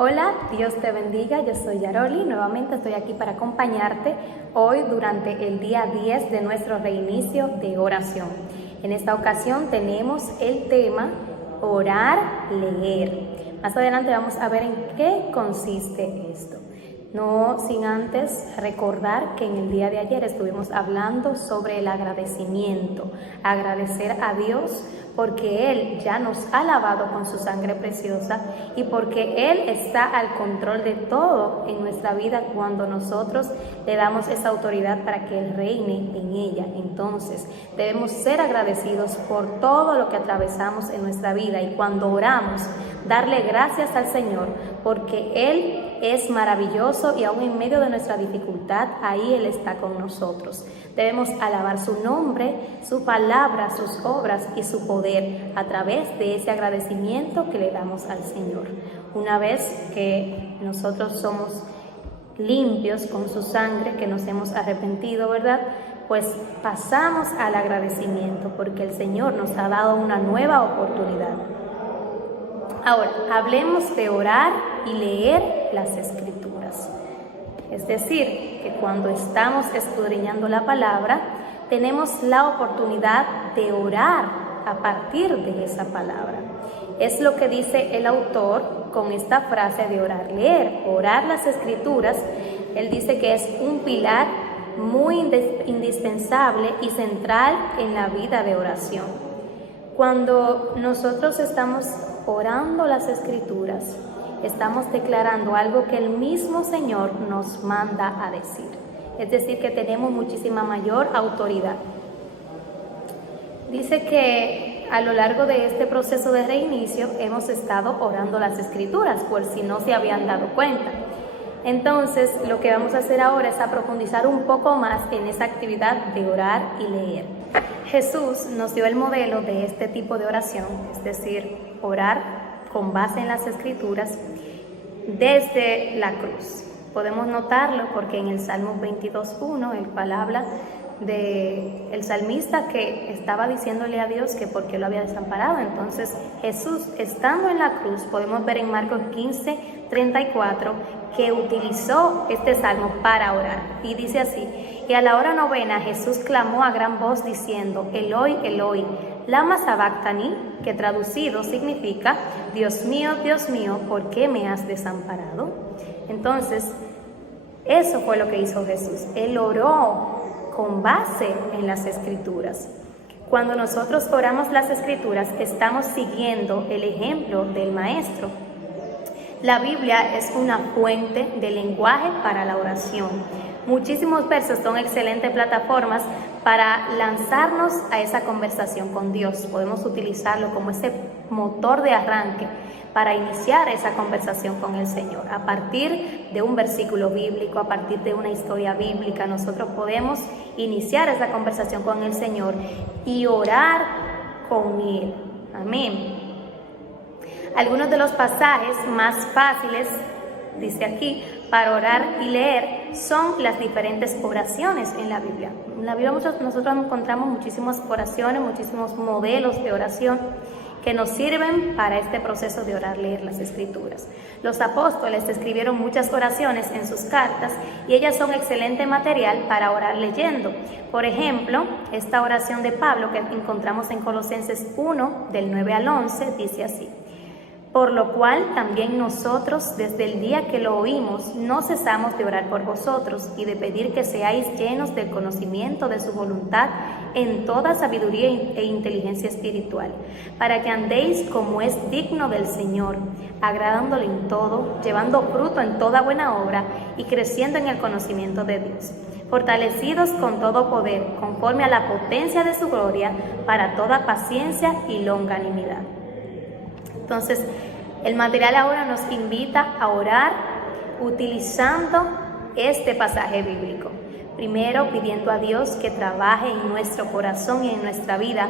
Hola, Dios te bendiga, yo soy Yaroli, nuevamente estoy aquí para acompañarte hoy durante el día 10 de nuestro reinicio de oración. En esta ocasión tenemos el tema orar, leer. Más adelante vamos a ver en qué consiste esto. No sin antes recordar que en el día de ayer estuvimos hablando sobre el agradecimiento, agradecer a Dios porque Él ya nos ha lavado con su sangre preciosa y porque Él está al control de todo en nuestra vida cuando nosotros le damos esa autoridad para que Él reine en ella. Entonces debemos ser agradecidos por todo lo que atravesamos en nuestra vida y cuando oramos, darle gracias al Señor porque Él es maravilloso y aún en medio de nuestra dificultad, ahí Él está con nosotros. Debemos alabar su nombre, su palabra, sus obras y su poder a través de ese agradecimiento que le damos al Señor. Una vez que nosotros somos limpios con su sangre, que nos hemos arrepentido, ¿verdad? Pues pasamos al agradecimiento porque el Señor nos ha dado una nueva oportunidad. Ahora, hablemos de orar y leer las Escrituras. Es decir, que cuando estamos escudriñando la palabra, tenemos la oportunidad de orar a partir de esa palabra. Es lo que dice el autor con esta frase de orar, leer. Orar las Escrituras, él dice que es un pilar muy indispensable y central en la vida de oración. Cuando nosotros estamos orando las Escrituras, estamos declarando algo que el mismo Señor nos manda a decir. Es decir, que tenemos muchísima mayor autoridad. Dice que a lo largo de este proceso de reinicio hemos estado orando las Escrituras, por si no se habían dado cuenta. Entonces, lo que vamos a hacer ahora es profundizar un poco más en esa actividad de orar y leer. Jesús nos dio el modelo de este tipo de oración, es decir, orar con base en las Escrituras desde la cruz. Podemos notarlo porque en el Salmo 22:1, el cual habla del salmista que estaba diciéndole a Dios que por qué lo había desamparado. Entonces Jesús, estando en la cruz, podemos ver en Marcos 15:34 que utilizó este salmo para orar y dice así: y a la hora novena Jesús clamó a gran voz diciendo, Eloi, Eloi, lama sabactani, que traducido significa, Dios mío, ¿por qué me has desamparado? Entonces, eso fue lo que hizo Jesús. Él oró con base en las Escrituras. Cuando nosotros oramos las Escrituras, estamos siguiendo el ejemplo del Maestro. La Biblia es una fuente de lenguaje para la oración. Muchísimos versos son excelentes plataformas para lanzarnos a esa conversación con Dios. Podemos utilizarlo como ese motor de arranque para iniciar esa conversación con el Señor. A partir de un versículo bíblico, a partir de una historia bíblica, nosotros podemos iniciar esa conversación con el Señor y orar con Él. Amén. Algunos de los pasajes más fáciles, dice aquí, para orar y leer son las diferentes oraciones en la Biblia. En la Biblia nosotros encontramos muchísimas oraciones, muchísimos modelos de oración que nos sirven para este proceso de orar, leer las Escrituras. Los apóstoles escribieron muchas oraciones en sus cartas y ellas son excelente material para orar leyendo. Por ejemplo, esta oración de Pablo que encontramos en Colosenses 1, del 9 al 11, dice así: por lo cual también nosotros, desde el día que lo oímos, no cesamos de orar por vosotros y de pedir que seáis llenos del conocimiento de su voluntad en toda sabiduría e inteligencia espiritual, para que andéis como es digno del Señor, agradándole en todo, llevando fruto en toda buena obra y creciendo en el conocimiento de Dios, fortalecidos con todo poder, conforme a la potencia de su gloria, para toda paciencia y longanimidad. Entonces, el material ahora nos invita a orar utilizando este pasaje bíblico. Primero, pidiendo a Dios que trabaje en nuestro corazón y en nuestra vida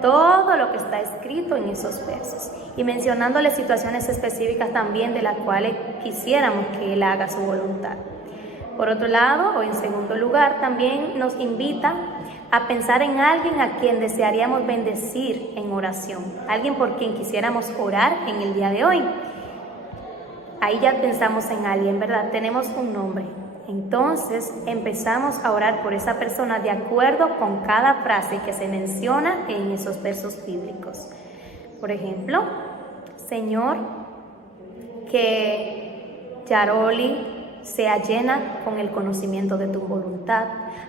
todo lo que está escrito en esos versos. Y mencionándole situaciones específicas también de las cuales quisiéramos que Él haga su voluntad. Por otro lado, o en segundo lugar, también nos invita a pensar en alguien a quien desearíamos bendecir en oración, alguien por quien quisiéramos orar en el día de hoy. ahí ya pensamos en alguien, ¿verdad? Tenemos un nombre. Entonces empezamos a orar por esa persona de acuerdo con cada frase que se menciona en esos versos bíblicos. Por ejemplo, Señor, que Yaroli sea llena con el conocimiento de tu voluntad.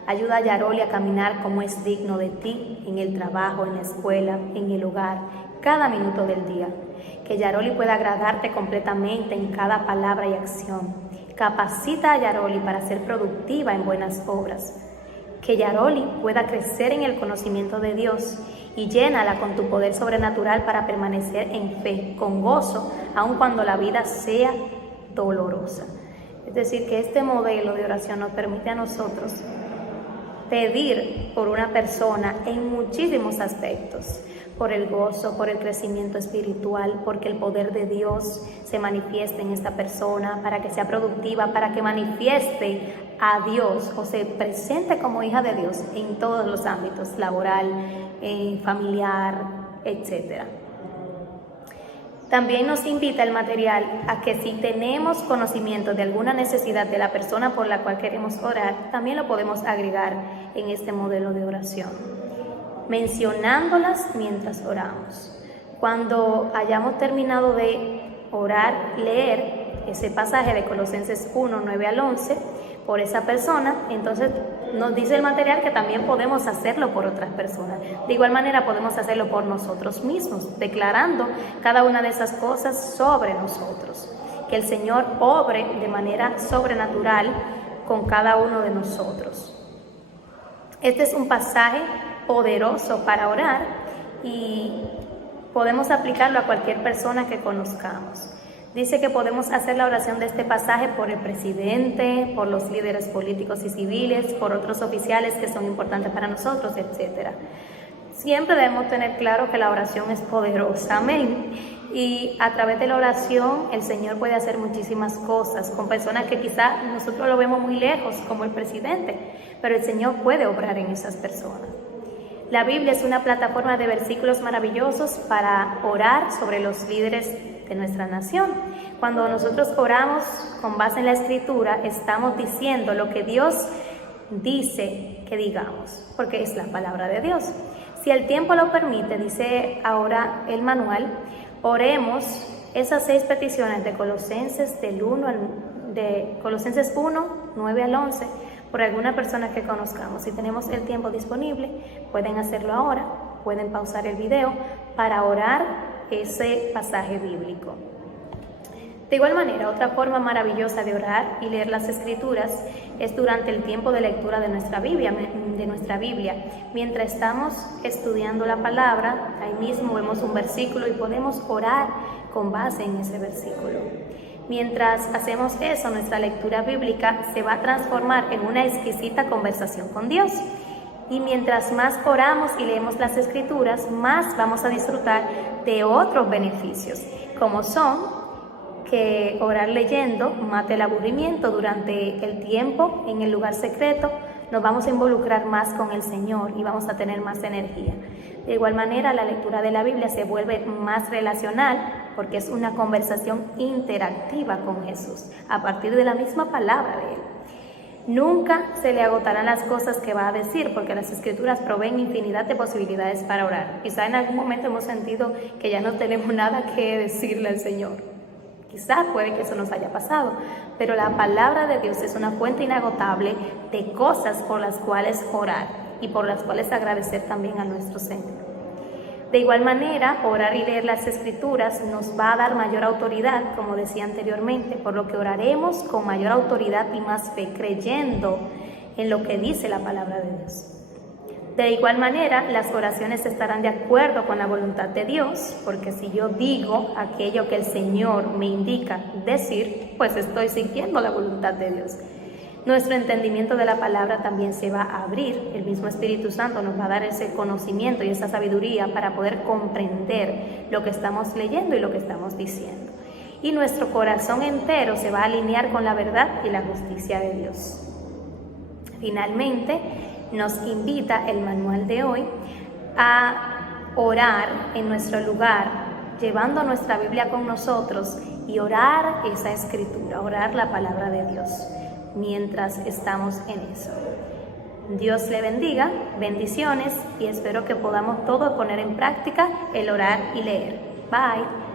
Ayuda a Yaroli a caminar como es digno de ti, en el trabajo, en la escuela, en el hogar, cada minuto del día. Que Yaroli pueda agradarte completamente en cada palabra y acción. Capacita a Yaroli para ser productiva en buenas obras. Que Yaroli pueda crecer en el conocimiento de Dios y llénala con tu poder sobrenatural para permanecer en fe, con gozo, aun cuando la vida sea dolorosa. Es decir, que este modelo de oración nos permite a nosotros pedir por una persona en muchísimos aspectos, por el gozo, por el crecimiento espiritual, porque el poder de Dios se manifieste en esta persona, para que sea productiva, para que manifieste a Dios o se presente como hija de Dios en todos los ámbitos, laboral, familiar, etc. También nos invita el material a que si tenemos conocimiento de alguna necesidad de la persona por la cual queremos orar, también lo podemos agregar en este modelo de oración, mencionándolas mientras oramos. Cuando hayamos terminado de orar, leer ese pasaje de Colosenses 1, 9 al 11, por esa persona, entonces nos dice el material que también podemos hacerlo por otras personas. De igual manera podemos hacerlo por nosotros mismos, declarando cada una de esas cosas sobre nosotros. Que el Señor obre de manera sobrenatural con cada uno de nosotros. Este es un pasaje poderoso para orar y podemos aplicarlo a cualquier persona que conozcamos. Dice que podemos hacer la oración de este pasaje por el presidente, por los líderes políticos y civiles, por otros oficiales que son importantes para nosotros, etc. Siempre debemos tener claro que la oración es poderosa, amén. Y a través de la oración el Señor puede hacer muchísimas cosas con personas que quizá nosotros lo vemos muy lejos, como el presidente, pero el Señor puede obrar en esas personas. La Biblia es una plataforma de versículos maravillosos para orar sobre los líderes de nuestra nación. Cuando nosotros oramos con base en la Escritura, estamos diciendo lo que Dios dice que digamos, porque es la palabra de Dios. Si el tiempo lo permite, dice ahora el manual, oremos esas 6 peticiones de Colosenses, Colosenses 1, 9 al 11, por alguna persona que conozcamos. Si tenemos el tiempo disponible, pueden hacerlo ahora, pueden pausar el video para orar ese pasaje bíblico. De igual manera, otra forma maravillosa de orar y leer las Escrituras es durante el tiempo de lectura de nuestra Biblia. Mientras estamos estudiando la palabra, ahí mismo vemos un versículo y podemos orar con base en ese versículo. Mientras hacemos eso, nuestra lectura bíblica se va a transformar en una exquisita conversación con Dios. Y mientras más oramos y leemos las Escrituras, más vamos a disfrutar de otros beneficios, como son que orar leyendo mate el aburrimiento. Durante el tiempo en el lugar secreto nos vamos a involucrar más con el Señor y vamos a tener más energía. De igual manera, la lectura de la Biblia se vuelve más relacional porque es una conversación interactiva con Jesús a partir de la misma palabra de Él. Nunca se le agotarán las cosas que va a decir, porque las Escrituras proveen infinidad de posibilidades para orar. Quizá en algún momento hemos sentido que ya no tenemos nada que decirle al Señor. Quizá puede que eso nos haya pasado, pero la palabra de Dios es una fuente inagotable de cosas por las cuales orar y por las cuales agradecer también a nuestro Señor. De igual manera, orar y leer las Escrituras nos va a dar mayor autoridad, como decía anteriormente, por lo que oraremos con mayor autoridad y más fe, creyendo en lo que dice la palabra de Dios. De igual manera, las oraciones estarán de acuerdo con la voluntad de Dios, porque si yo digo aquello que el Señor me indica decir, pues estoy siguiendo la voluntad de Dios. Nuestro entendimiento de la palabra también se va a abrir. El mismo Espíritu Santo nos va a dar ese conocimiento y esa sabiduría para poder comprender lo que estamos leyendo y lo que estamos diciendo. Y nuestro corazón entero se va a alinear con la verdad y la justicia de Dios. Finalmente, nos invita el manual de hoy a orar en nuestro lugar llevando nuestra Biblia con nosotros y orar esa escritura, orar la palabra de Dios mientras estamos en eso. Dios le bendiga, bendiciones, y espero que podamos todos poner en práctica el orar y leer. Bye.